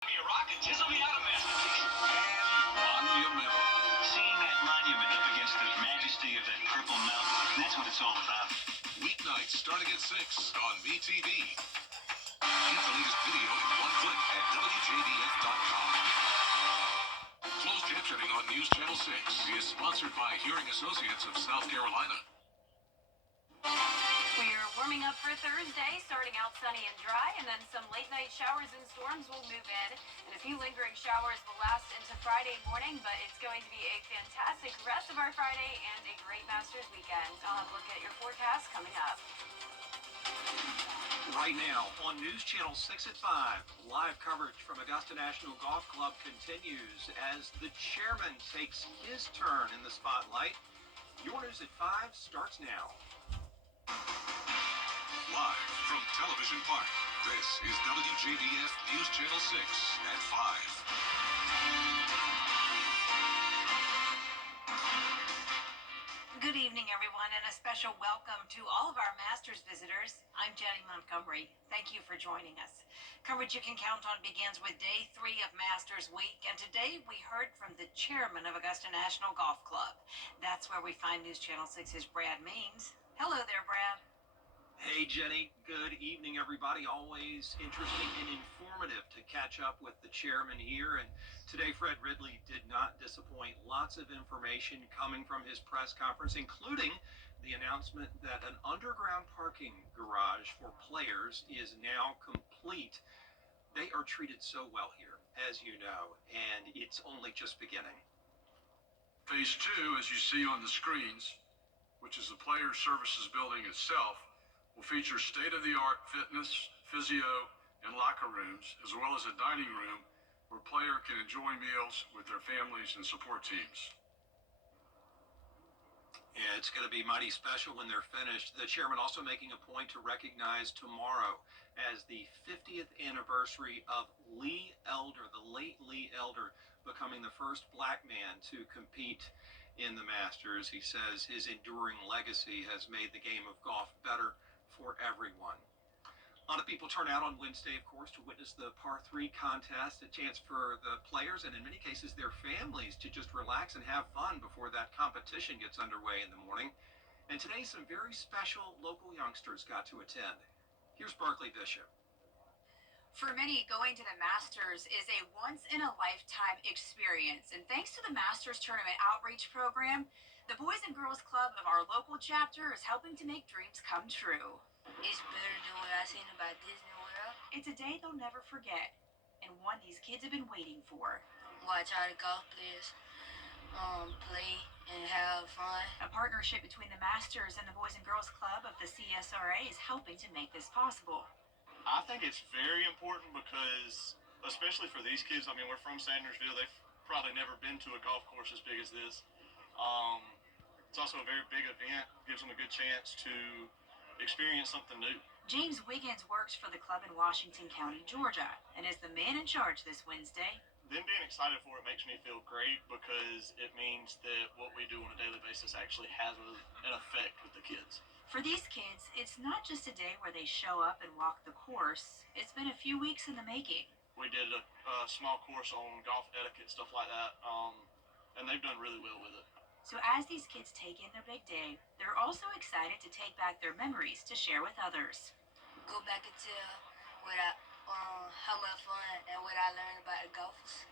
Be a rocket, chisel me out a masterpiece. And monumental. Seeing that monument up against the majesty of that purple mountain, that's what it's all about. Weeknights starting at 6 on MeTV. Get the latest video in one click at WJBF.com. Closed captioning on News Channel 6 is sponsored by Hearing Associates of South Carolina. We're warming up for Thursday, starting out sunny and dry, and then some late-night showers and storms will move in, and a few lingering showers will last into Friday morning, but it's going to be a fantastic rest of our Friday and a great Masters weekend. I'll have a look at your forecast coming up. Right now on News Channel 6 at 5, live coverage from Augusta National Golf Club continues as the chairman takes his turn in the spotlight. Your News at 5 starts now. Live from Television Park, this is WJBF News Channel 6 at 5. Good evening, everyone, and a special welcome to all of our Masters visitors. I'm Jenny Montgomery. Thank you for joining us. Coverage you can count on begins with Day 3 of Masters Week, and today we heard from the chairman of Augusta National Golf Club. That's where we find News Channel 6's Brad Means. Hello there, Brad. Hey, Jenny. Good evening, everybody. Always interesting and informative to catch up with the chairman here. And today, Fred Ridley did not disappoint. Lots of information coming from his press conference, including the announcement that an underground parking garage for players is now complete. They are treated so well here, as you know, and it's only just beginning. Phase 2, as you see on the screens, which is the Player Services building itself, will feature state-of-the-art fitness, physio, and locker rooms, as well as a dining room where players can enjoy meals with their families and support teams. Yeah, it's going to be mighty special when they're finished. The chairman also making a point to recognize tomorrow as the 50th anniversary of Lee Elder, the late Lee Elder, becoming the first black man to compete in the Masters. He says his enduring legacy has made the game of golf better for everyone. A lot of people turn out on Wednesday, of course, to witness the par 3 contest, a chance for the players and in many cases their families to just relax and have fun before that competition gets underway in the morning. And today some very special local youngsters got to attend. Here's Barkley Bishop. For many, going to the Masters is a once-in-a-lifetime experience, and thanks to the Masters Tournament Outreach Program, the Boys and Girls Club of our local chapter is helping to make dreams come true. It's better than what I seen about Disney World. It's a day they'll never forget, and one these kids have been waiting for. Watch how the golf players play and have fun. A partnership between the Masters and the Boys and Girls Club of the CSRA is helping to make this possible. I think it's very important because, especially for these kids, I mean, we're from Sandersville. They've probably never been to a golf course as big as this. It's also a very big event, gives them a good chance to experience something new. James Wiggins works for the club in Washington County, Georgia, and is the man in charge this Wednesday. Them being excited for it makes me feel great because it means that what we do on a daily basis actually has an effect with the kids. For these kids, it's not just a day where they show up and walk the course. It's been a few weeks in the making. We did a small course on golf etiquette, stuff like that, and they've done really well with it. So as these kids take in their big day, they're also excited to take back their memories to share with others. Go back and tell how much fun and what I learned about the golfers.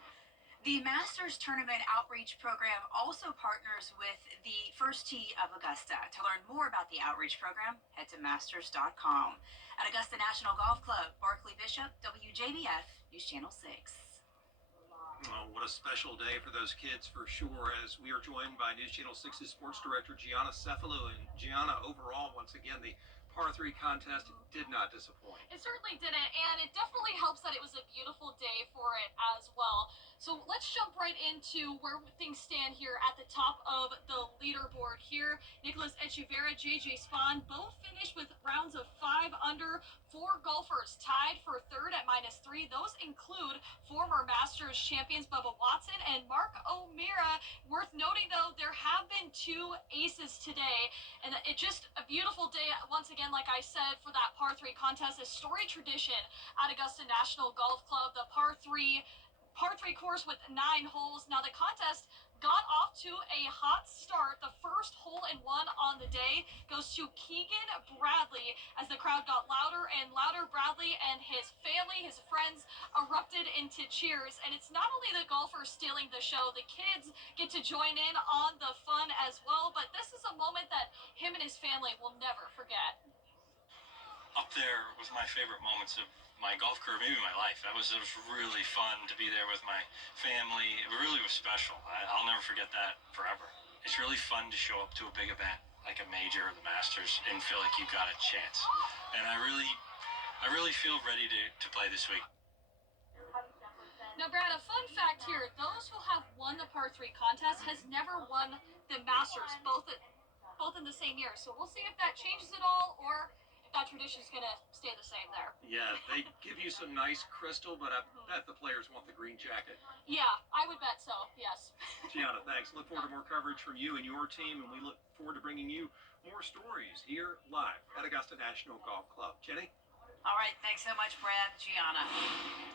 The Masters Tournament Outreach Program also partners with the First Tee of Augusta. To learn more about the outreach program, head to masters.com. At Augusta National Golf Club, Barkley Bishop, WJBF, News Channel 6. Oh, what a special day for those kids for sure, as we are joined by News Channel 6's sports director Gianna Cephalou. And Gianna, overall, once again, the par 3 contest did not disappoint. It certainly didn't, and it definitely helps that it was a beautiful day for it as well. So let's let's jump right into where things stand here at the top of the leaderboard here. Nicholas Echeverria, JJ Spahn, both finished with rounds of 5 under. 4 golfers tied for third at -3. Those include former Masters champions Bubba Watson and Mark O'Meara. Worth noting, though, there have been 2 aces today, and it's just a beautiful day once again, like I said, for that par 3 contest, a storied tradition at Augusta National Golf Club. The par 3 course with 9 holes. Now the contest got off to a hot start. The first hole-in-one on the day goes to Keegan Bradley as the crowd got louder and louder. Bradley and his family, his friends, erupted into cheers. And it's not only the golfers stealing the show, the kids get to join in on the fun as well. But this is a moment that him and his family will never forget. Up there with my favorite moments of my golf career, maybe my life. It was really fun to be there with my family. It really was special. I'll never forget that forever. It's really fun to show up to a big event like a major or the Masters and feel like you got a chance. And I really feel ready to play this week. Now, Brad, a fun fact here: those who have won the par 3 contest has never won the Masters, both in the same year. So we'll see if that changes at all, or if that tradition is going to stay the same there. Yeah, they give you some nice crystal, but I bet the players want the green jacket. Yeah, I would bet so, yes. Gianna, thanks. Look forward to more coverage from you and your team, and we look forward to bringing you more stories here live at Augusta National Golf Club. Jenny? All right, thanks so much, Brad. Gianna.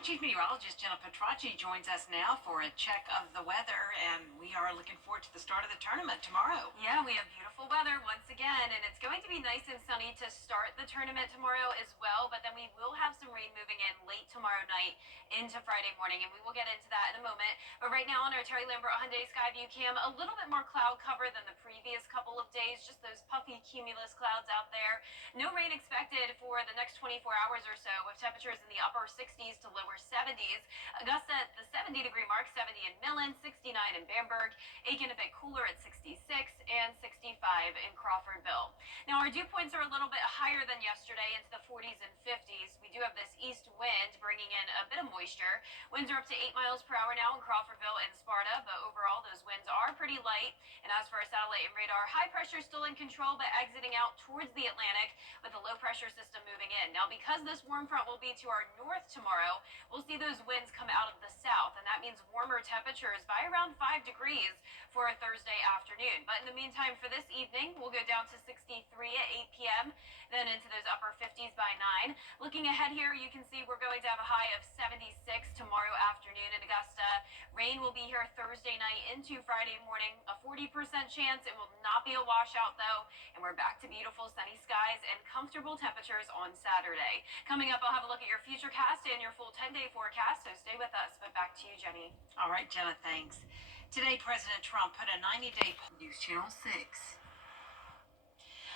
Chief Meteorologist Jenna Petracci joins us now for a check of the weather, and we are looking forward to the start of the tournament tomorrow. Yeah, we have beautiful weather once again, and it's going to be nice and sunny to start the tournament tomorrow as well, but then we will have some rain moving in late tomorrow night into Friday morning, and we will get into that in a moment. But right now on our Terry Lambert Hyundai Skyview cam, a little bit more cloud cover than the previous couple of days, just those puffy cumulus clouds out there. No rain expected for the next 24 hours or so, with temperatures in the upper 60s to lower 70s. Augusta at the 70-degree mark, 70 in Millen, 69 in Bamberg, Aiken a bit cooler at 66, and 65 in Crawfordville. Now, our dew points are a little bit higher than yesterday, into the 40s and 50s. We do have this east wind bringing in a bit of moisture. Winds are up to 8 miles per hour now in Crawfordville and Sparta, but overall, those winds are pretty light. And as for our satellite and radar, high pressure is still in control, but exiting out towards the Atlantic with a low pressure system moving in. Now, because this warm front will be to our north tomorrow, we'll see those winds come out of the south, and that means warmer temperatures by around 5 degrees for a Thursday afternoon. But in the meantime, for this evening, we'll go down to 63 at 8 p.m., then into those upper 50s by 9. Looking ahead here, you can see we're going to have a high of 76 tomorrow afternoon in Augusta. Rain will be here Thursday night into Friday morning, a 40% chance. It will not be a washout, though, and we're back to beautiful sunny skies and comfortable temperatures on Saturday. Coming up, I'll have a look at your futurecast and your full 10-day forecast, so stay with us. But back to you, Jenny. All right, Jenna, thanks. Today, President Trump put a 90-day News Channel 6.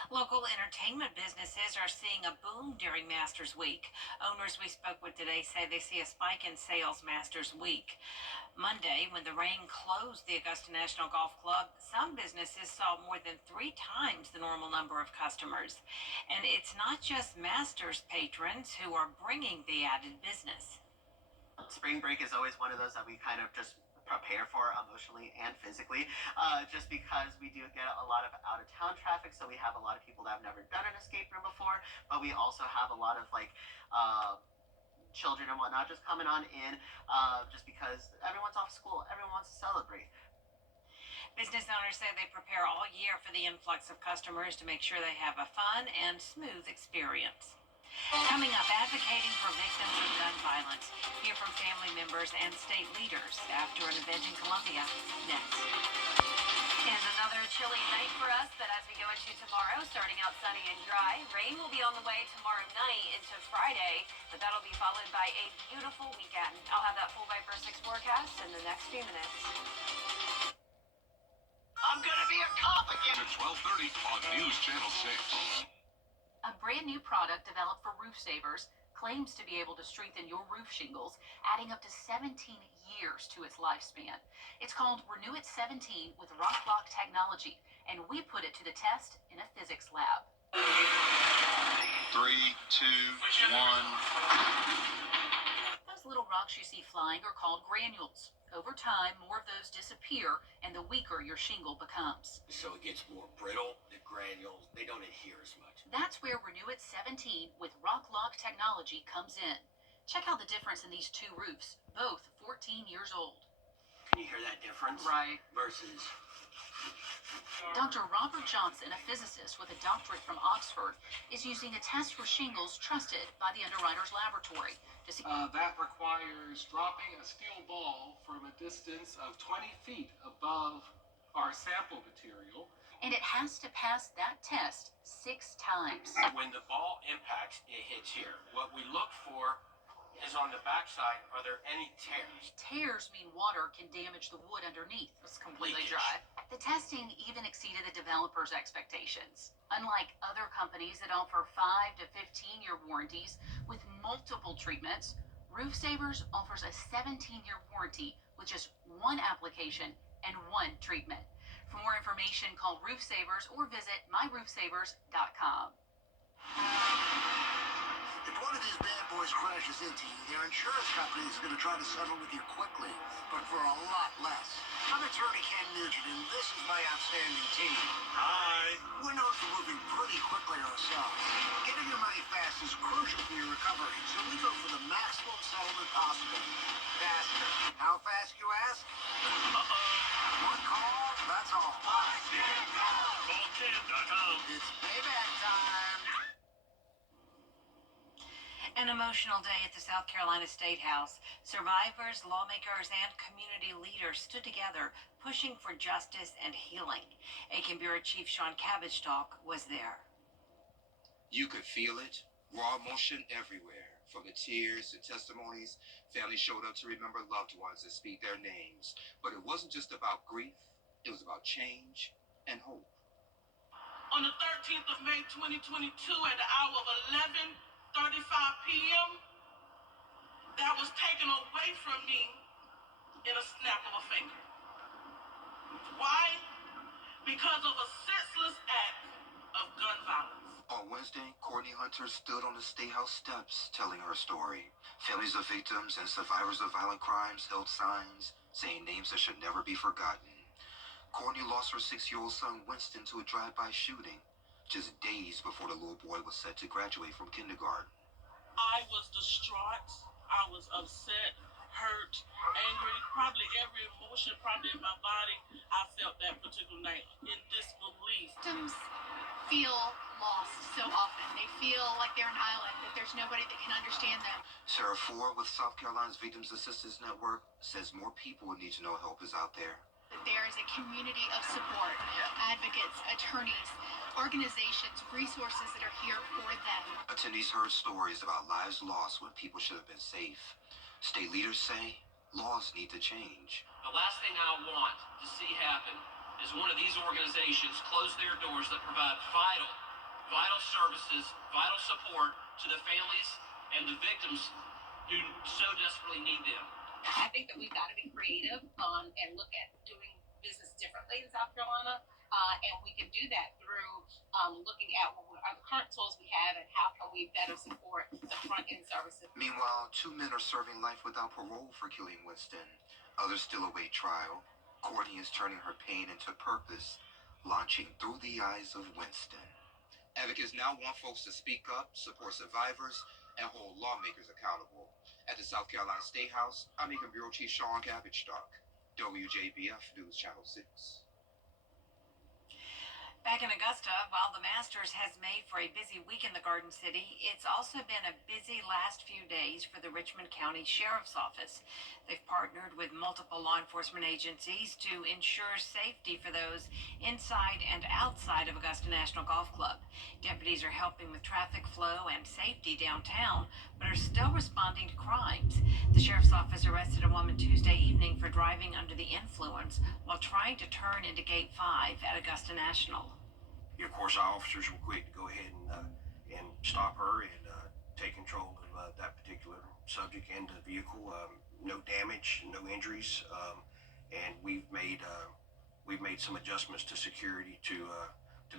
Local entertainment businesses are seeing a boom during Masters Week. Owners we spoke with today say they see a spike in sales Masters Week. Monday, when the rain closed the Augusta National Golf Club, some businesses saw more than 3 times the normal number of customers. And it's not just Masters patrons who are bringing the added business. Spring break is always one of those that we kind of just prepare for emotionally and physically, just because we do get a lot of out-of-town traffic, so we have a lot of people that have never done an escape room before, but we also have a lot of children and whatnot just coming on in, just because everyone's off school, everyone wants to celebrate. Business owners say they prepare all year for the influx of customers to make sure they have a fun and smooth experience. Coming up, advocating for victims of gun violence. Hear from family members and state leaders after an event in Columbia. Next. And another chilly night for us, but as we go into tomorrow, starting out sunny and dry, rain will be on the way tomorrow night into Friday, but that'll be followed by a beautiful weekend. I'll have that full Viper 6 forecast in the next few minutes. I'm gonna be a cop again! At 12:30 on News Channel 6. A brand new product developed for roof savers claims to be able to strengthen your roof shingles, adding up to 17 years to its lifespan. It's called Renew It 17 with Rock Block technology, and we put it to the test in a physics lab. 3, 2, 1. Those little rocks you see flying are called granules. Over time, more of those disappear, and the weaker your shingle becomes. So it gets more brittle, the granules, they don't adhere as much. That's where Renew It 17 with Rock Lock technology comes in. Check out the difference in these two roofs, both 14 years old. Can you hear that difference? Right. Versus Dr. Robert Johnson, a physicist with a doctorate from Oxford, is using a test for shingles trusted by the Underwriters Laboratory to see. That requires dropping a steel ball from a distance of 20 feet above our sample material. And it has to pass that test 6 times. when the ball impacts, it hits here. What we look for is on the backside, are there any tears? Tears mean water can damage the wood underneath. It's completely dry. The testing even exceeded the developers' expectations. Unlike other companies that offer 5 to 15-year warranties with multiple treatments, Roof Savers offers a 17-year warranty with just 1 application and 1 treatment. For more information, call Roof Savers or visit myroofsavers.com. If one of these bad boys crashes into you, their insurance company is going to try to settle with you quickly, but for a lot less. I'm attorney Ken Nugent, and this is my outstanding team. Hi. We're known for moving pretty quickly ourselves. Getting your money fast is crucial for your recovery, so we go for the maximum settlement possible. Faster. How fast, you ask? One call, that's all. Call10.com. It's payback time. An emotional day at the South Carolina State House. Survivors, lawmakers, and community leaders stood together, pushing for justice and healing. Aiken Bureau Chief Sean Cabbage-Stalk was there. You could feel it, raw emotion everywhere. From the tears to testimonies, families showed up to remember loved ones and speak their names. But it wasn't just about grief, it was about change and hope. On the 13th of May 2022 at the hour of 11:35 p.m., that was taken away from me in a snap of a finger. Why? Because of a senseless act of gun violence. On Wednesday, Courtney Hunter stood on the State House steps telling her story. Families of victims and survivors of violent crimes held signs saying names that should never be forgotten. Courtney lost her 6-year-old son Winston to a drive-by shooting just days before the little boy was set to graduate from kindergarten. I was distraught. I was upset, hurt, angry, probably every emotion probably in my body. I felt that particular night in disbelief. Victims feel lost so often. They feel like they're an island, that there's nobody that can understand them. Sarah Ford with South Carolina's Victims Assistance Network says more people need to know help is out there. That there is a community of support, advocates, attorneys, organizations, resources that are here for them. Attendees heard stories about lives lost when people should have been safe. State leaders say laws need to change. The last thing I want to see happen is one of these organizations close their doors that provide vital services, vital support to the families and the victims who so desperately need them. I think that we've got to be creative and look at doing business differently in South Carolina, and we can do that through looking at what are the current tools we have and how can we better support the front-end services. Meanwhile, 2 men are serving life without parole for killing Winston. Others still await trial. Courtney is turning her pain into purpose, launching Through the Eyes of Winston. Advocates now want folks to speak up, support survivors, and hold lawmakers accountable. At the South Carolina State House, I'm Aiken Bureau Chief Sean Cabbage-Stalk, WJBF News Channel 6. Back in Augusta, while the Masters has made for a busy week in the Garden City, it's also been a busy last few days for the Richmond County Sheriff's Office. They've partnered with multiple law enforcement agencies to ensure safety for those inside and outside of Augusta National Golf Club. Deputies are helping with traffic flow and safety downtown, but are still responding to crimes. The Sheriff's Office arrested a woman Tuesday evening for driving under the influence while trying to turn into Gate 5 at Augusta National. Of course, our officers were quick to go ahead and stop her and take control of that particular subject and the vehicle. No damage, no injuries, and we've made some adjustments to security to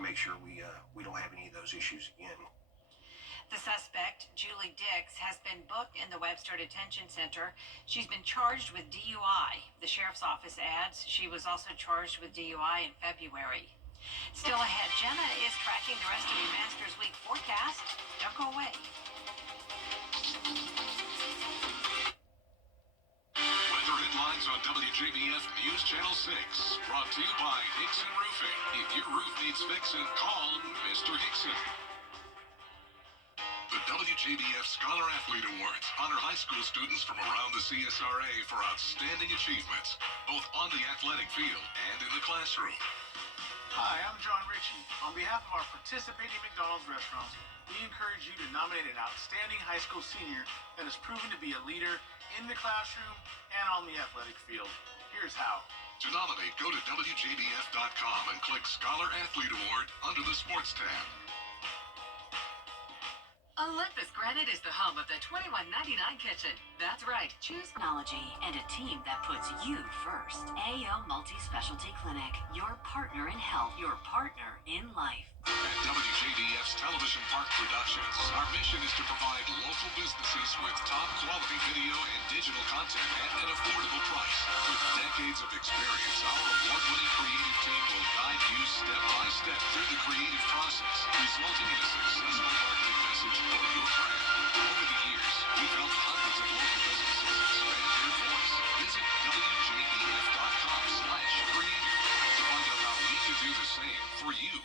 make sure we don't have any of those issues again. The suspect, Julie Dix, has been booked in the Webster Detention Center. She's been charged with DUI. The sheriff's office adds she was also charged with DUI in February. Still ahead, Jenna is tracking the rest of your Masters Week forecast. Don't go away. Weather headlines on WJBF News Channel 6. Brought to you by Hickson Roofing. If your roof needs fixing, call Mr. Hickson. The WJBF Scholar Athlete Awards honor high school students from around the CSRA for outstanding achievements, both on the athletic field and in the classroom. Hi, I'm John Ritchie. On behalf of our participating McDonald's restaurants, we encourage you to nominate an outstanding high school senior that has proven to be a leader in the classroom and on the athletic field. Here's how. To nominate, go to WJBF.com and click Scholar Athlete Award under the Sports tab. Olympus Granite is the home of the $21.99 kitchen. That's right, choose technology and a team that puts you first. AO Multi-Specialty Clinic, your partner in health, your partner in life. At WJBF's Television Park Productions, our mission is to provide local businesses with top quality video and digital content at an affordable price. With decades of experience, our award-winning creative team will guide you step by step through the creative process, resulting in a successful marketing message for your brand. Over the years, we've helped hundreds of local businesses expand their voice. Visit WJBF.com/creative to find out how we can do the same for you.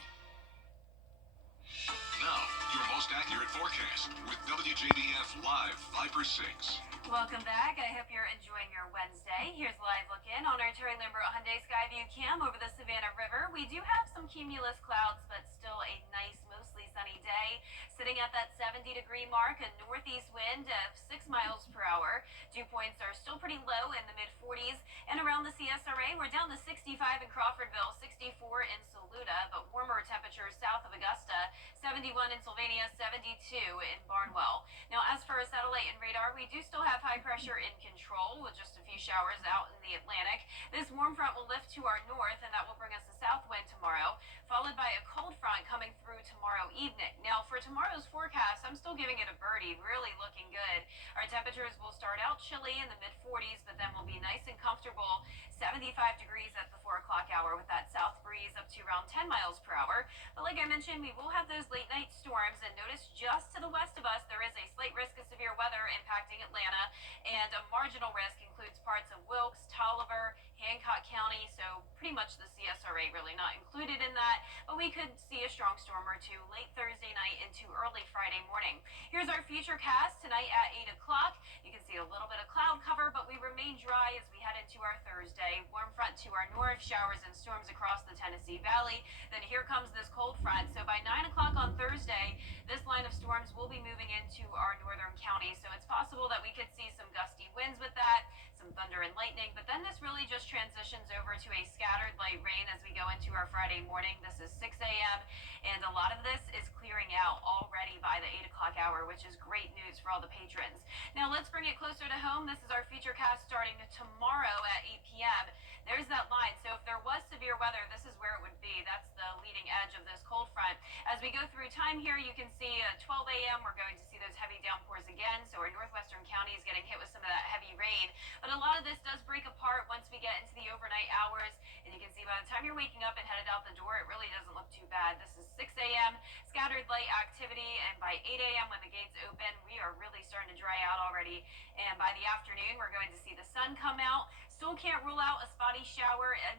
Now, your most accurate forecast with WJBF Live Viper 6. Welcome back. I hope you're enjoying your Wednesday. Here's a live look in on our Terry Lambert Hyundai Skyview Cam over the Savannah River. We do have some cumulus clouds, but still a nice, mostly sunny day. Sitting at that 70-degree mark, a northeast wind of 6 miles per hour. Dew points are still pretty low in the mid-40s. And around the CSRA, we're down to 65 in Crawfordville, 64 in Saluda, but warmer temperatures south of Augusta, 71 in Sylvania, 72 in Barnwell. Now, as for our satellite and radar, we do still have high pressure in control with just a few showers out in the Atlantic. This warm front will lift to our north, and that will bring us a south wind tomorrow, followed by a cold front coming through tomorrow evening. Now, for tomorrow's forecast, I'm still giving it a birdie, really looking good. Our temperatures will start out chilly in the mid-40s, but then will be nice and comfortable, 75 degrees at the 4 o'clock hour with that south breeze up to around 10 miles per hour. But like I mentioned, we will have those late night storms, and notice just to the west of us, there is a slight risk of severe weather impacting Atlanta, and a marginal risk includes parts of Wilkes, Tolliver, Hancock County, so pretty much the CSRA really not included in that, but we could see a strong storm or two late Thursday night into early Friday morning. Here's our future cast tonight at 8 o'clock. You can see a little bit of cloud cover, but we remain dry as we head into our Thursday. Warm front to our north, showers and storms across the Tennessee Valley. Then here comes this cold front, so by 9 o'clock on Thursday, this line of storms will be moving into our northern counties, so it's possible that we could see some gusty winds with that, some thunder and lightning, but then this really just transitions over to a scattered light rain as we go into our Friday morning. This is 6 a.m. and a lot of this is clearing out already by the 8 o'clock hour, which is great news for all the patrons. Now let's bring it closer to home. This is our future cast starting tomorrow at 8 p.m. There's that line, so if there was severe weather, this is where it would be. That's the leading edge of this cold front. As we go through time here, you can see at 12 a.m. we're going to see those heavy downpours again, so our northwestern counties getting hit with some of that heavy rain. But a lot of this does break apart once we get into the overnight hours, and you can see by the time you're waking up and headed out the door, it really doesn't look too bad. This is 6 a.m., scattered light activity, and by 8 a.m. when the gates open, we are really starting to dry out already. And by the afternoon, we're going to see the sun come out. Still can't rule out a spotty shower as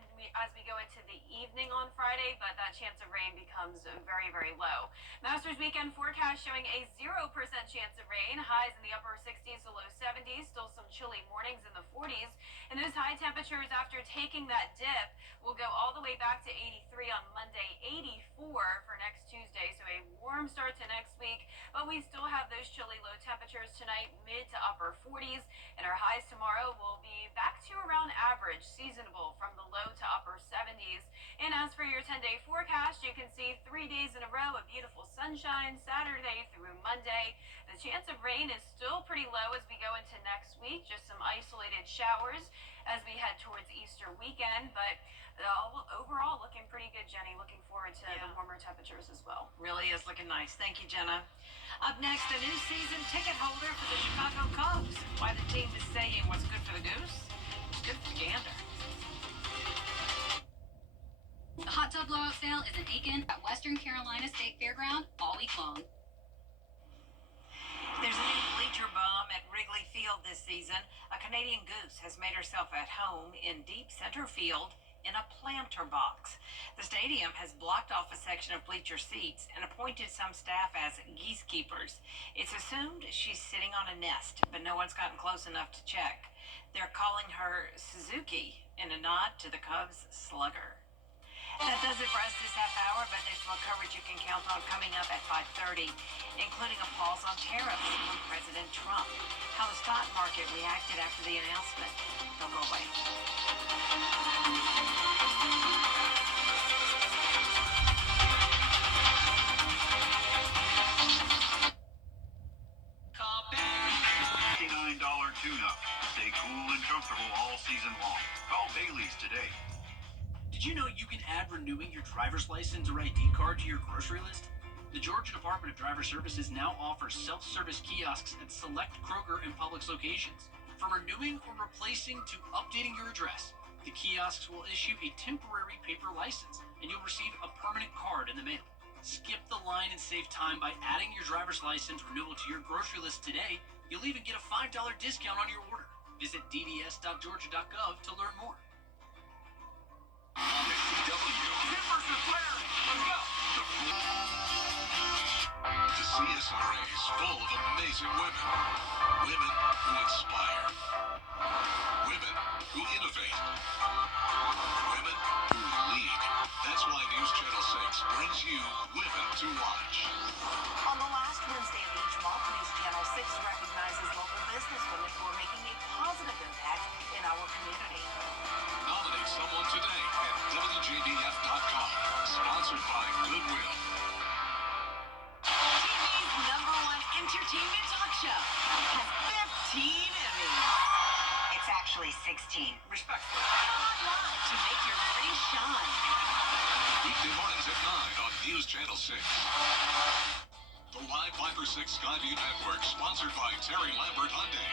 we go into the evening on Friday, but that chance of rain becomes very, very low. Masters weekend forecast showing a 0% chance of rain, highs in the upper 60s to low 70s, still some chilly mornings in the 40s, and those high temperatures after taking that dip will go all the way back to 83 on Monday, 84 for next Tuesday, so a warm start to next week, but we still have those chilly low temperatures tonight, mid to upper 40s, and our highs tomorrow will be back to around average, seasonable from the low to upper 70s. And as for your 10-day forecast, you can see 3 days in a row of beautiful sunshine, Saturday through Monday. The chance of rain is still pretty low as we go into next week, just some isolated showers. as we head towards Easter weekend. But overall, looking pretty good, Jenny. Looking forward to the warmer temperatures as well. Really is looking nice. Thank you, Jenna. Up next, a new season ticket holder for the Chicago Cubs. Why the team is saying what's good for the goose is good for the gander. The hot tub blowout sale is in Aiken at Western Carolina State Fairground all week long. There's a new bleacher bomb at Wrigley Field this season. A Canadian goose has made herself at home in deep center field in a planter box. The stadium has blocked off a section of bleacher seats and appointed some staff as geese keepers. It's assumed she's sitting on a nest, but no one's gotten close enough to check. They're calling her Suzuki in a nod to the Cubs' slugger. That does it for us this half hour, but there's more coverage you can count on coming up at 5:30, including a pause on tariffs from President Trump, how the stock market reacted after the announcement. Don't go away. $59 tune-up. Stay cool and comfortable all season long. Call Bailey's today. Did you know you can add renewing your driver's license or ID card to your grocery list? The Georgia Department of Driver Services now offers self-service kiosks at select Kroger and Publix locations. From renewing or replacing to updating your address, the kiosks will issue a temporary paper license, and you'll receive a permanent card in the mail. Skip the line and save time by adding your driver's license renewal to your grocery list today. You'll even get a $5 discount on your order. Visit dds.georgia.gov to learn more. The CSRA is full of amazing women. Women who inspire. Women who innovate. Women who lead. That's why News Channel 6 brings you Women to Watch. On the last Wednesday of each month, News Channel 6 recognizes local businesswomen who are making a positive impact in our community. Nominate someone today at WJBF.com. Sponsored by Goodwill. TV's #1 entertainment talk show has 15 Emmys. It's actually 16. Respectfully. Come on live to make your morning shine. Weekday mornings at 9 on News Channel 6. The Live Viper 6 Skyview Network, sponsored by Terry Lambert Hyundai.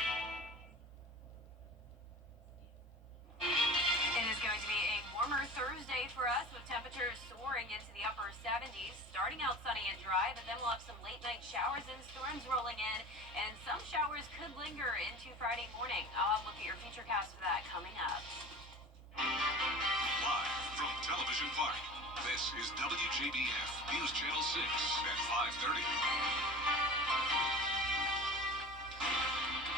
It is going to be a warmer Thursday for us, with temperatures soaring into the upper 70s. Starting out sunny and dry, but then we'll have some late night showers and storms rolling in, and some showers could linger into Friday morning. I'll have a look at your futurecast for that coming up. Live from Television Park, this is WJBF News Channel 6 at 5:30.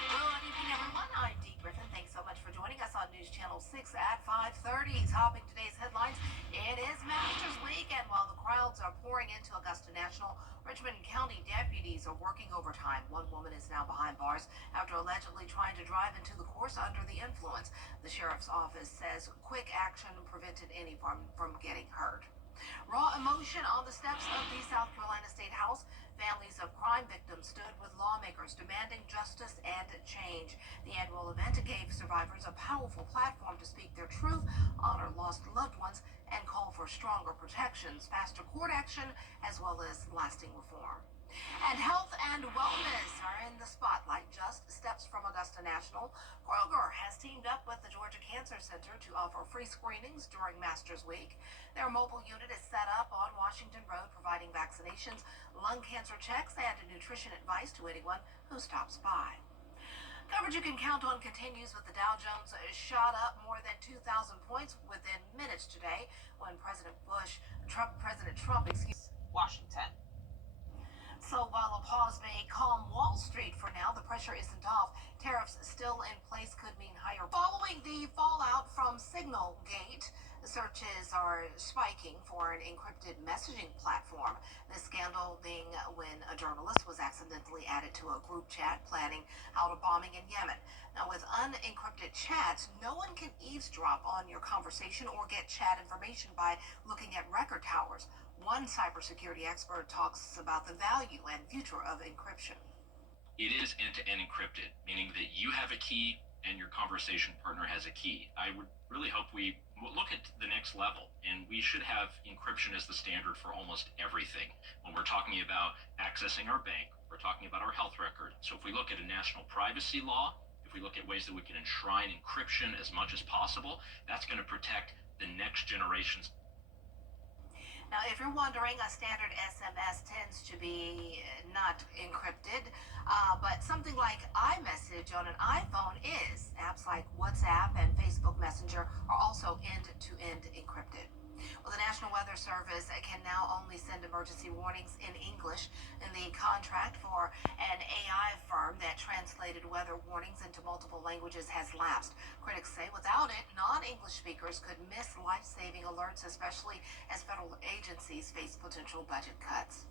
Good evening, everyone. I'm Dee Griffin. Thanks so much for joining us on News Channel 6 at 5:30. Topping today's headlines, it is Masters Week, and while the crowds are pouring into Augusta National, Richmond County deputies are working overtime. One woman is now behind bars after allegedly trying to drive into the course under the influence. The sheriff's office says quick action prevented anyone from getting hurt. Raw emotion on the steps of the South Carolina State House. Families of crime victims stood with lawmakers demanding justice and change. The annual event gave survivors a powerful platform to speak their truth, honor lost loved ones, and call for stronger protections, faster court action, as well as lasting reform. And health and wellness are in the spotlight. Just steps from Augusta National, Kroger has teamed up with the Georgia Cancer Center to offer free screenings during Masters Week. Their mobile unit is set up on Washington Road, providing vaccinations, lung cancer checks, and nutrition advice to anyone who stops by. Coverage you can count on continues with the Dow Jones shot up more than 2,000 points within minutes today when President Trump, Washington. So while a pause may calm Wall Street for now, the pressure isn't off. Tariffs still in place could mean higher. Following the fallout from Signalgate, searches are spiking for an encrypted messaging platform. The scandal being when a journalist was accidentally added to a group chat planning out a bombing in Yemen. Now, with unencrypted chats, no one can eavesdrop on your conversation or get chat information by looking at record towers. One cybersecurity expert talks about the value and future of encryption. It is end-to-end encrypted, meaning that you have a key and your conversation partner has a key. I would really hope we look at the next level, and we should have encryption as the standard for almost everything. When we're talking about accessing our bank, we're talking about our health record. So if we look at a national privacy law, if we look at ways that we can enshrine encryption as much as possible, that's going to protect the next generation's. Now, if you're wondering, a standard SMS tends to be not encrypted, but something like iMessage on an iPhone is. Apps like WhatsApp and Facebook Messenger are also end-to-end encrypted. Well, the National Weather Service can now only send emergency warnings in English, and the contract for an AI firm that translated weather warnings into multiple languages has lapsed. Critics say without it, non-English speakers could miss life-saving alerts, especially as federal agencies face potential budget cuts.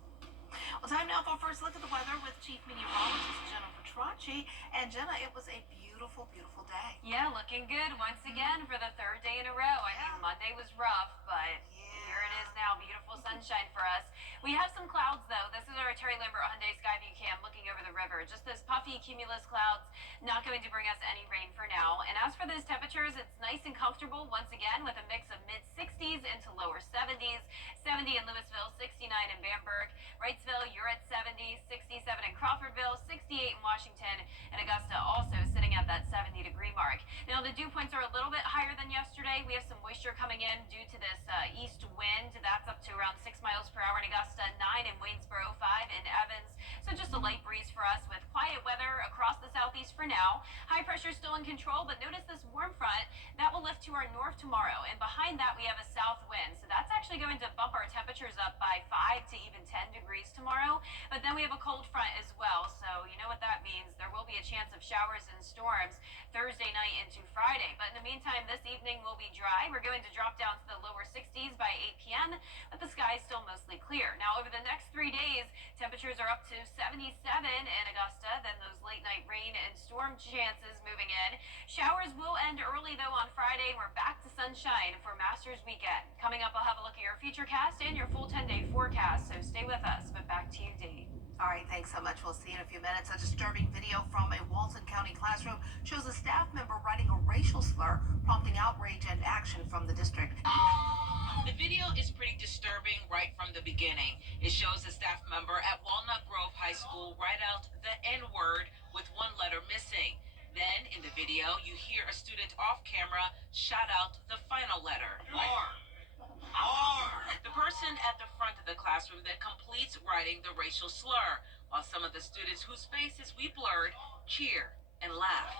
Well, time now for our first look at the weather with Chief Meteorologist Jennifer Tracci. And Jenna, it was a beautiful, beautiful day. Yeah, looking good once again for the third day in a row. I mean, Monday was rough, but here it is now. Beautiful sunshine for us. We have some clouds, though. This is our Terry Lambert Hyundai Skyview cam looking over the river. Just those puffy cumulus clouds, not going to bring us any rain for now. And as for those temperatures, it's nice and comfortable once again with a mix of mid-60s into lower 70s. 70 in Louisville, 69 in Bamberg. Wrightsville, you're at 70, 67 in Crawfordville, 68 in Washington, and Augusta also sitting at that 70-degree mark. Now, the dew points are a little bit higher than yesterday. We have some moisture coming in due to this east wind. That's up to around 6 miles per hour in Augusta, 9 in Waynesboro, 5 in Evans. So just a light breeze for us with quiet weather across the southeast for now. High pressure still in control, but notice this warm front that will lift to our north tomorrow. And behind that, we have a south wind. So that's actually going to bump our temperatures up by 5 to even 10 degrees tomorrow. But then we have a cold front as well. So you know what that means. There will be a chance of showers and storms Thursday night into Friday. But in the meantime, this evening will be dry. We're going to drop down to the lower 60s by 8 p.m., but the sky is still mostly clear. Now, over the next 3 days, temperatures are up to 77 in Augusta. Then those late night rain and storm chances moving in. Showers will end early, though, on Friday. We're back to sunshine for Masters weekend. Coming up, I'll have a look at your futurecast and your full 10-day forecast, so stay with us. But back to you, Dee. All right, thanks so much. We'll see you in a few minutes. A disturbing video from a Walton County classroom shows a staff member writing a racial slur, prompting outrage and action from the district. The video is pretty disturbing right from the beginning. It shows a staff member at Walnut Grove High School write out the N-word with one letter missing. Then, in the video, you hear a student off camera shout out the final letter. The person at the front of the classroom then completes writing the racial slur, while some of the students whose faces we blurred cheer and laugh.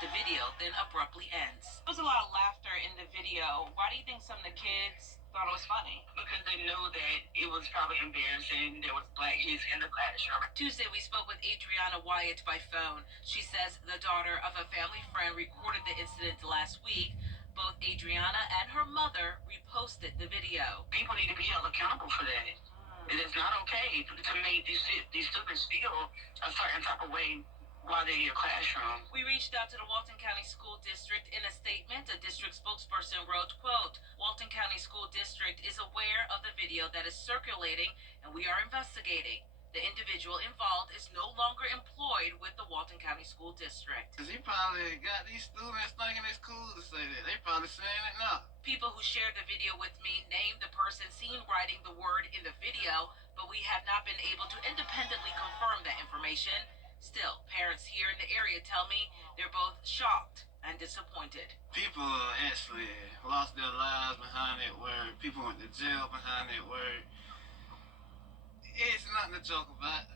The video then abruptly ends. There was a lot of laughter in the video. Why do you think some of the kids thought it was funny? Because they knew that it was probably embarrassing. There was black kids in the classroom. Tuesday, we spoke with Adriana Wyatt by phone. She says the daughter of a family friend recorded the incident last week. Both Adriana and her mother reposted the video. People need to be held accountable for that. It is not okay to make these students feel a certain type of way while they're in your classroom. We reached out to the Walton County School District. In a statement, a district spokesperson wrote, quote, Walton County School District is aware of the video that is circulating, and we are investigating. The individual involved is no longer employed with the Walton County School District. He probably got these students thinking it's cool to say that. They probably saying it now. People who shared the video with me named the person seen writing the word in the video, but we have not been able to independently confirm that information. Still, parents here in the area tell me they're both shocked and disappointed. People actually lost their lives behind that word. People went to jail behind that word. It's nothing to joke about.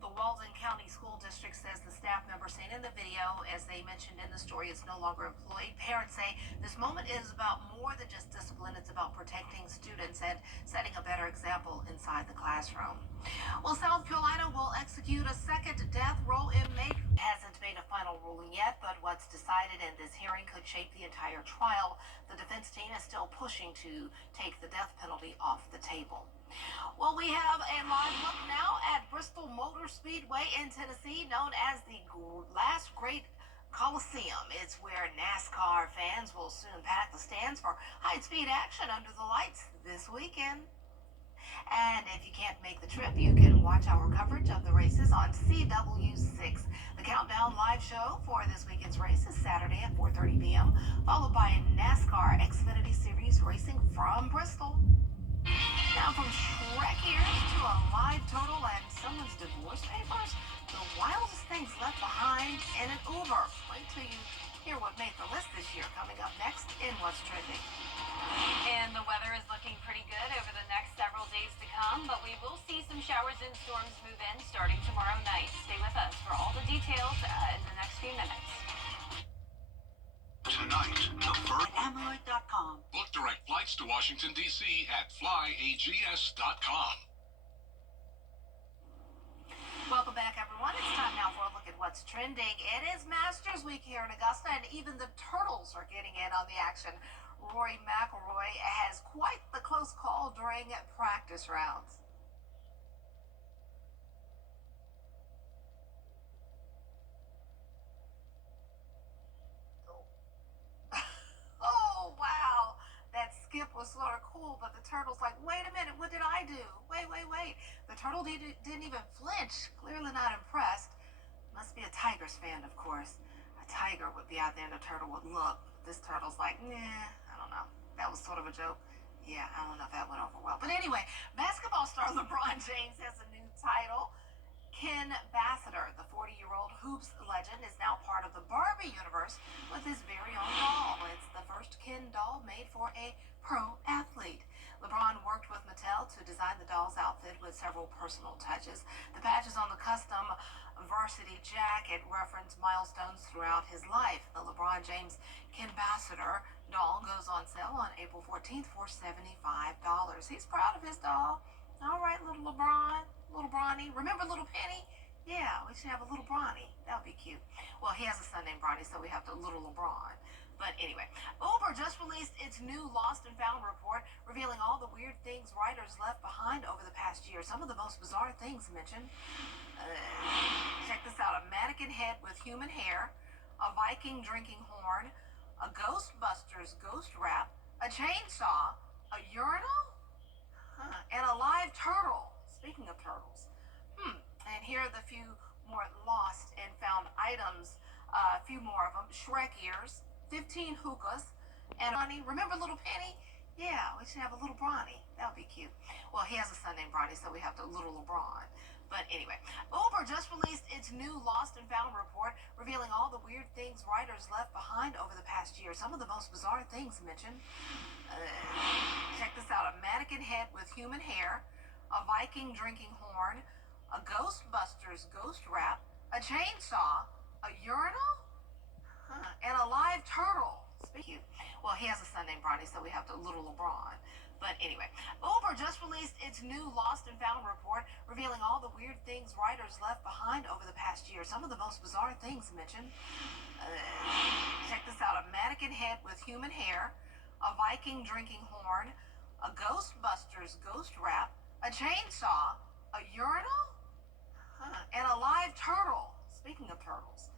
The Walton County School District says the staff member seen in the video, as they mentioned in the story, is no longer employed. Parents say this moment is about more than just discipline. It's about protecting students and setting a better example inside the classroom. Well, South Carolina will execute a second death row inmate. Hasn't made a final ruling yet, but what's decided in this hearing could shape the entire trial. The defense team is still pushing to take the death penalty off the table. Well, we have a live look now at Bristol Motor Speedway in Tennessee, known as the last great Coliseum. It's where NASCAR fans will soon pack the stands for high-speed action under the lights this weekend. And if you can't make the trip, you can watch our coverage of the races on CW6. The Countdown live show for this weekend's race is Saturday at 4:30 p.m., followed by NASCAR Xfinity Series racing from Bristol. Now from Shrek ears to a live turtle and someone's divorce papers, the wildest things left behind in an Uber. Wait till you hear what made the list this year, coming up next in What's Trending. And the weather is looking pretty good over the next several days to come, but we will see some showers and storms move in starting tomorrow night. Stay with us for all the details in the next few minutes. Tonight, the first Amyloid.com. book direct flights to Washington, D.C. at flyags.com. Welcome back, everyone. It's time now for a look at what's trending. It is Masters Week here in Augusta, and even the Turtles are getting in on the action. Rory McIlroy has quite the close call during practice rounds. Oh, wow. That skip was sort of cool, but the turtle's like, wait a minute, what did I do? Wait. The turtle didn't even flinch. Clearly not impressed. Must be a Tigers fan, of course. A tiger would be out there and the turtle would look. This turtle's like, nah, I don't know. That was sort of a joke. Yeah, I don't know if that went over well. But anyway, basketball star LeBron James has a new title. Ken Bassiter, the 40-year-old hoops legend, is now part of the Barbie universe with his very own doll. It's the first Ken doll made for a pro athlete. LeBron worked with Mattel to design the doll's outfit with several personal touches. The patches on the custom varsity jacket reference milestones throughout his life. The LeBron James Ken Bassiter doll goes on sale on April 14th for $75. He's proud of his doll. All right, little LeBron, little Bronny. Remember little Penny? Yeah, we should have a little Bronny. That would be cute. Well, he has a son named Bronny, so we have to little LeBron. But anyway, Uber just released its new Lost and Found report, revealing all the weird things riders left behind over the past year. Some of the most bizarre things mentioned. Check this out. A mannequin head with human hair, a Viking drinking horn, a Ghostbusters ghost wrap, a chainsaw, a urinal, and a live turtle. Speaking of turtles. And here are the few more lost and found items. A few more of them. Shrek ears, 15 hookahs, and Bronny. Remember little Penny? Yeah, we should have a little Bronny. That would be cute. Well, he has a son named Bronny, so we have to little LeBron. But anyway, Uber just released its new Lost and Found report, revealing all the weird things riders left behind over the past year. Some of the most bizarre things mentioned. Check this out. A mannequin head with human hair, a Viking drinking horn, a Ghostbusters ghost wrap, a chainsaw, a urinal, and a live turtle. Speaking. Well, he has a son named Bronny, so we have to little LeBron. But anyway, Uber just released its new Lost and Found report, revealing all the weird things riders left behind over the past year. Some of the most bizarre things mentioned. Check this out. A mannequin head with human hair, a Viking drinking horn, a Ghostbusters ghost wrap, a chainsaw, a urinal, and a live turtle. Speaking of turtles.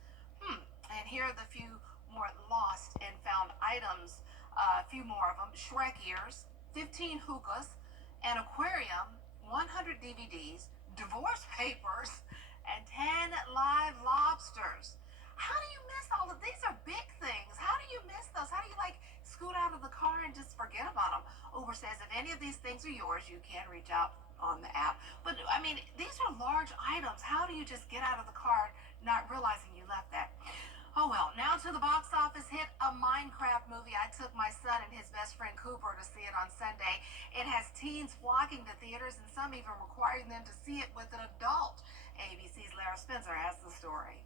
And here are the few more lost and found items. A few more of them. Shrek ears, 15 hookahs, an aquarium, 100 DVDs, divorce papers, and 10 live lobsters. How do you miss all of these? Are big things. How do you miss those? How do you scoot out of the car and just forget about them? Uber says if any of these things are yours, you can reach out on the app. But I mean, these are large items. How do you just get out of the car not realizing you left that? Oh well, now to the box office hit, a Minecraft movie. I took my son and his best friend Cooper to see it on Sunday. It has teens flocking to theaters and some even requiring them to see it with an adult. ABC's Lara Spencer has the story.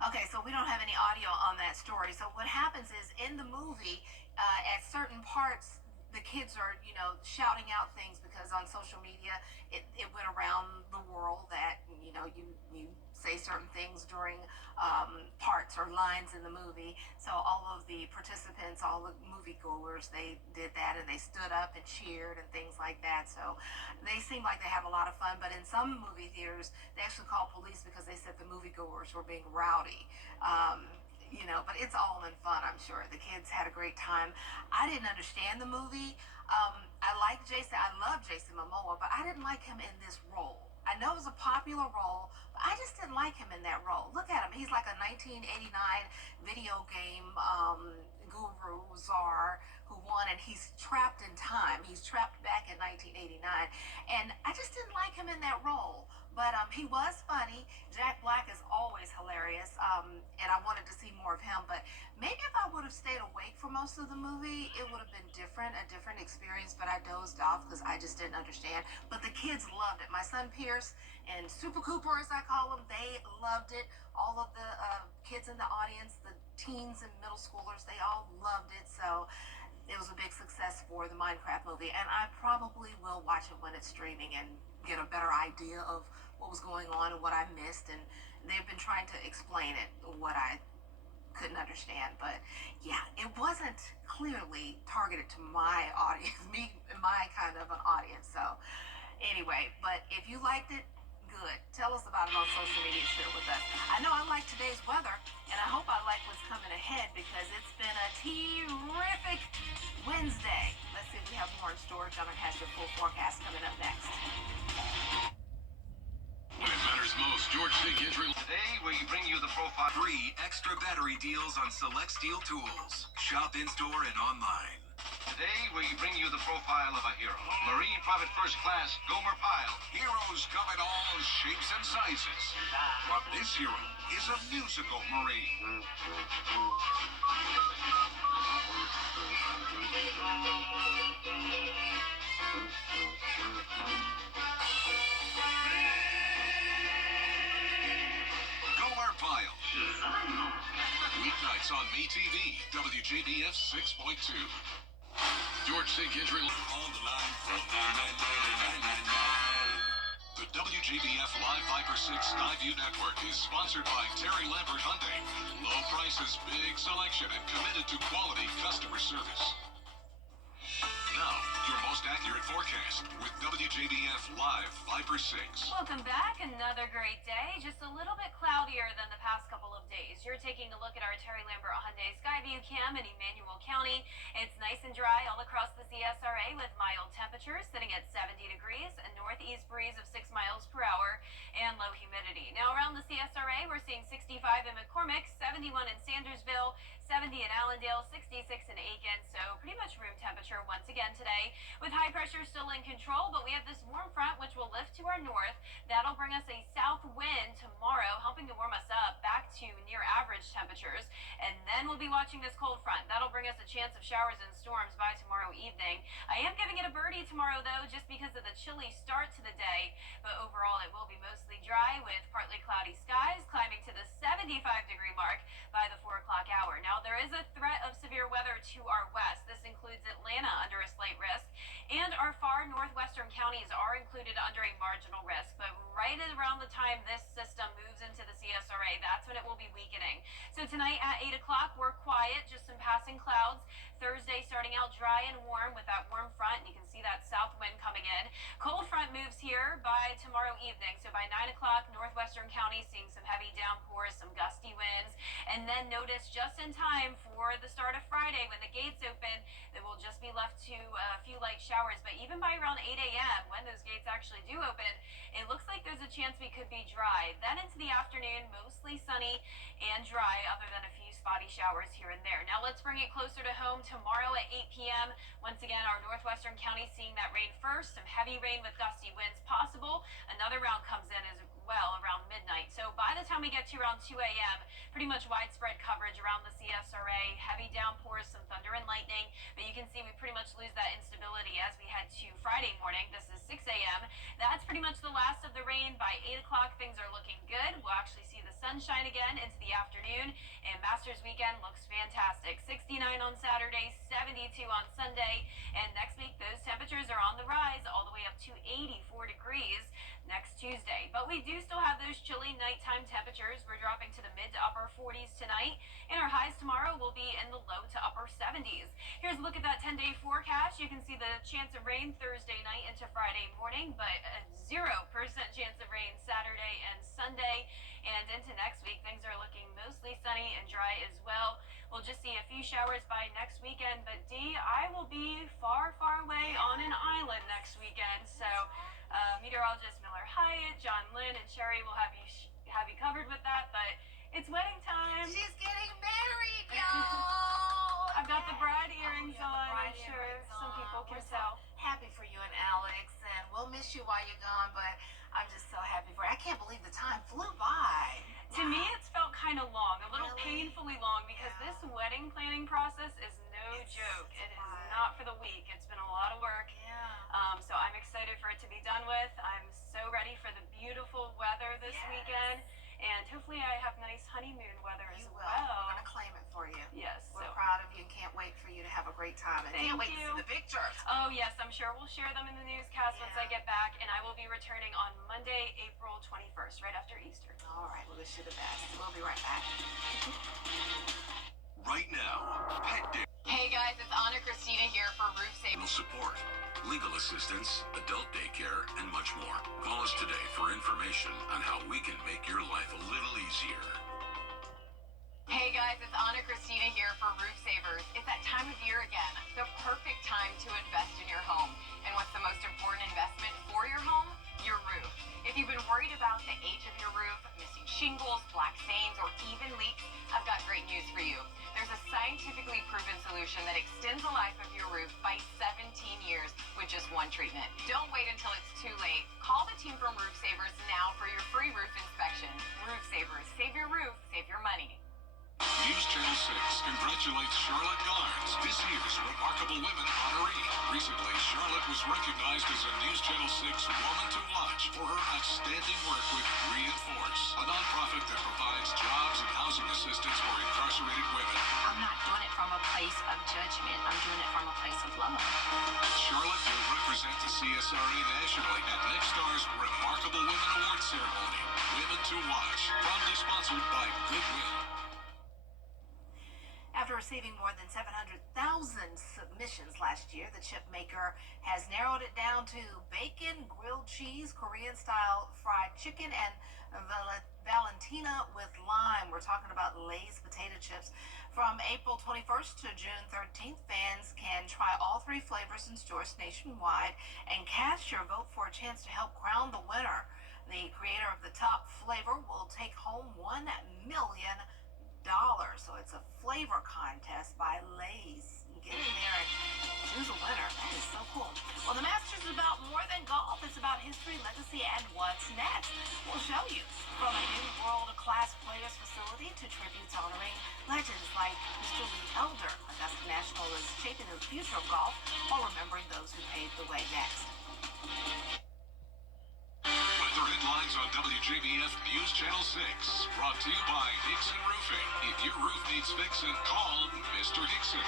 Okay, so we don't have any audio on that story. So what happens is in the movie, at certain parts, the kids are, shouting out things because on social media, it went around the world that, you say say certain things during parts or lines in the movie. So all of the participants, all the moviegoers, they did that and they stood up and cheered and things like that. So they seem like they have a lot of fun. But in some movie theaters, they actually called police because they said the moviegoers were being rowdy. But it's all in fun, I'm sure. The kids had a great time. I didn't understand the movie. I like Jason. I love Jason Momoa, but I didn't like him in this role. I know it was a popular role, but I just didn't like him in that role. Look at him. He's like a 1989 video game guru, czar, who won, and he's trapped in time. He's trapped back in 1989. And I just didn't like him in that role. But he was funny. Jack Black is always hilarious, and I wanted to see more of him. But maybe if I would have stayed awake for most of the movie, it would have been a different experience. But I dozed off because I just didn't understand. But the kids loved it. My son Pierce and Super Cooper, as I call him, they loved it. All of the kids in the audience, the teens and middle schoolers, they all loved it. So it was a big success for the Minecraft movie, and I probably will watch it when it's streaming and get a better idea of what was going on and what I missed. And they've been trying to explain it, what I couldn't understand. But yeah, it wasn't clearly targeted to my audience, me, my kind of an audience. So anyway, but if you liked it, good. Tell us about it on social media. Share it with us. I know I like today's weather, and I hope I like what's coming ahead because it's been a terrific Wednesday. Let's see if we have more in storage. I'm going to have your full forecast coming up next. When it matters most, George C. Gidry. Today, we bring you the profile. 3 extra battery deals on select steel tools. Shop in-store and online. Today, we bring you the profile of a hero. Marine Private First Class Gomer Pyle. Heroes come in all shapes and sizes. But this hero is a musical Marine. Gomer Pyle. Weeknights on MeTV, WJBF 6.2. George C. Gidry on the line from 999. The WJBF Live Viper 6 Skyview Network is sponsored by Terry Lambert Hyundai. Low prices, big selection, and committed to quality customer service. Now, your most accurate forecast with WJBF Live Viper 6. Welcome back. Another great day. Just a little bit cloudier than the past couple of days. You're taking a look at our Terry Lambert Hyundai Skyview Cam in Emmanuel County. It's nice and dry all across the CSRA with mild temperatures sitting at 70 degrees, a northeast breeze of 6 miles per hour, and low humidity. Now around the CSRA, we're seeing 65 in McCormick, 71 in Sandersville, 70 in Allendale, 66 in Aiken. So pretty much room temperature once again today, with high pressure still in control, but we have this warm front which will lift to our north. That'll bring us a south wind tomorrow, helping to warm us up back to near average temperatures. And then we'll be watching this cold front. That'll bring us a chance of showers and storms by tomorrow evening. I am giving it a birdie tomorrow though, just because of the chilly start to the day, but overall it will be mostly dry with partly cloudy skies, climbing to the 75-degree mark by the 4 o'clock hour. Now there is a threat of severe weather to our west. This includes Atlanta under a slight risk, and our far northwestern counties are included under a marginal risk. But right around the time this system moves into the CSRA, that's when it will be weakening. So tonight at 8 o'clock, we're quiet, just some passing clouds. Thursday starting out dry and warm with that warm front, and you can see that south wind coming in. Cold front moves here by tomorrow evening. So by 9 o'clock, northwestern counties seeing some heavy downpours, some gusty winds, and then notice just in time for the start of Friday when the gates open, that we'll just be left to a few light showers. But even by around 8 a.m., when those gates actually do open, it looks like there's a chance we could be dry. Then into the afternoon, mostly sunny and dry, other than a few spotty showers here and there. Now let's bring it closer to home tomorrow at 8 p.m. Once again, our northwestern counties seeing that rain first, some heavy rain with gusty winds possible. Another round comes in as well around midnight. So by the time we get to around 2 a.m., pretty much widespread coverage around the CSRA, heavy downpours, some thunder and lightning, but you can see we pretty much lose that instability as we head to Friday morning. This is 6 a.m. That's pretty much the last of the rain. By 8 o'clock, things are looking good. We'll actually see the sunshine again into the afternoon, And Masters weekend looks fantastic. 69 on Saturday, 72 on Sunday. And next week, those temperatures are on the rise all the way up to 84 degrees next Tuesday. But we do still have those chilly nighttime temperatures. We're dropping to the mid to upper 40s tonight. And our highs tomorrow will be in the low to upper 70s. Here's a look at that 10-day forecast. You can see the chance of rain Thursday night into Friday morning, but a 0% chance of rain Saturday and Sunday. And into next week, things are looking mostly sunny and dry as well. We'll just see a few showers by next weekend, but Dee, I will be far, far away on an island next weekend. So meteorologist Miller Hyatt, John Lynn, and Sherry will have you covered with that, but it's wedding time. She's getting married, y'all. I've got the bride earrings on. I'm sure some people can tell. Happy for you and Alex, and we'll miss you while you're gone, but I'm just so happy for you. I can't believe the time flew by. To me, it's felt kind of long, a little painfully long, because this wedding planning process is no joke. It is not for the weak. It's been a lot of work. So I'm excited for it to be done with. I'm so ready for the beautiful weather this weekend. And hopefully I have nice honeymoon weather as well. We're going to claim it for you. Yes. We're proud of you and can't wait for you to have a great time. And can't wait to see the pictures. Oh, yes. I'm sure we'll share them in the newscast once I get back. And I will be returning on Monday, April 21st, right after Easter. All right. We wish you the best. We'll be right back. Right now, Pet Day. Hey guys, it's Anna Christina here for Roof Saver. Support, legal assistance, adult daycare, and much more. Call us today for information on how we can make your life a little easier. Hey guys, it's Anna Christina here for Roof Savers. It's that time of year again, the perfect time to invest in your home. And what's the most important investment for your home? Your roof. If you've been worried about the age of your roof, missing shingles, black stains, or even leaks, I've got great news for you. There's a scientifically proven solution that extends the life of your roof by 17 years with just one treatment. Don't wait until it's too late. Call the team from Roof Savers now for your free roof inspection. Roof Savers, save your roof, save your money. News Channel 6 congratulates Charlotte Garnes, this year's Remarkable Women honoree. Recently, Charlotte was recognized as a News Channel 6 Woman to Watch for her outstanding work with Reinforce, a nonprofit that provides jobs and housing assistance for incarcerated women. I'm not doing it from a place of judgment. I'm doing it from a place of love. Charlotte will represent the CSRA nationally at next star's Remarkable Women Award ceremony. Women to Watch, proudly sponsored by Goodwill. After receiving more than 700,000 submissions last year, the chip maker has narrowed it down to bacon, grilled cheese, Korean-style fried chicken, and Valentina with lime. We're talking about Lay's potato chips. From April 21st to June 13th, fans can try all three flavors in stores nationwide and cast your vote for a chance to help crown the winner. The creator of the top flavor will take home $1 million. So it's a flavor contest by Lay's. Get in there and choose a winner. That is so cool. Well, the Masters is about more than golf. It's about history, legacy, and what's next. We'll show you. From a new world-class players facility to tributes honoring legends like Mr. Lee Elder. Augusta National is shaping the future of golf while remembering those who paved the way next. Weather headlines on WJBF News Channel 6. Brought to you by Hickson Roofing. If your roof needs fixing, call Mr. Hickson.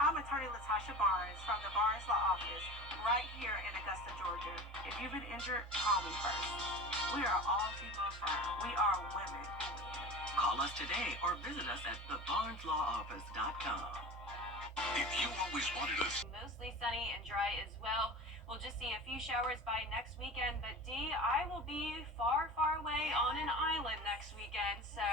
I'm attorney Latasha Barnes from the Barnes Law Office right here in Augusta, Georgia. If you've been injured, call me first. We are all female firm. We are women who win. Call us today or visit us at thebarneslawoffice.com. If you always wanted us. Mostly sunny and dry as well. We'll just see a few showers by next weekend, but Dee, I will be far, far away on an island next weekend. So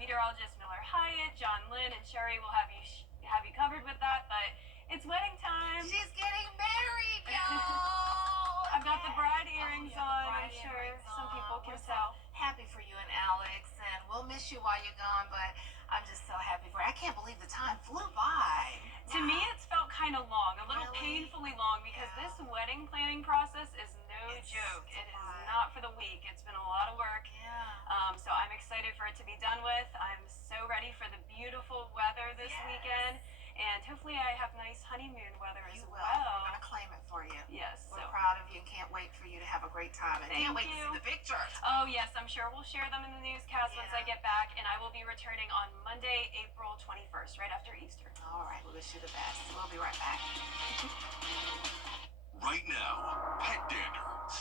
meteorologist Miller Hyatt, John Lynn, and Sherry will have you covered with that, but it's wedding time. She's getting married, y'all. I've got the bride earrings on. I'm sure some people can tell. Happy for you and Alex, and we'll miss you while you're gone, but I'm just so happy for you. I can't believe the time flew by. To me, it's felt kind of long, a little painfully long, because this wedding planning process is no joke. It is not for the weak. It's been a lot of work. So I'm excited for it to be done with. I'm so ready for the beautiful weather this weekend. And hopefully I have nice honeymoon weather as well. We're going to claim it for you. Yes. We're proud of you and can't wait wait for you to have a great time. And Thank can't wait to you. see the pictures. Oh, yes, I'm sure we'll share them in the newscast once I get back, and I will be returning on Monday, April 21st, right after Easter. All right, we wish you the best. We'll be right back. Right now, pet dander.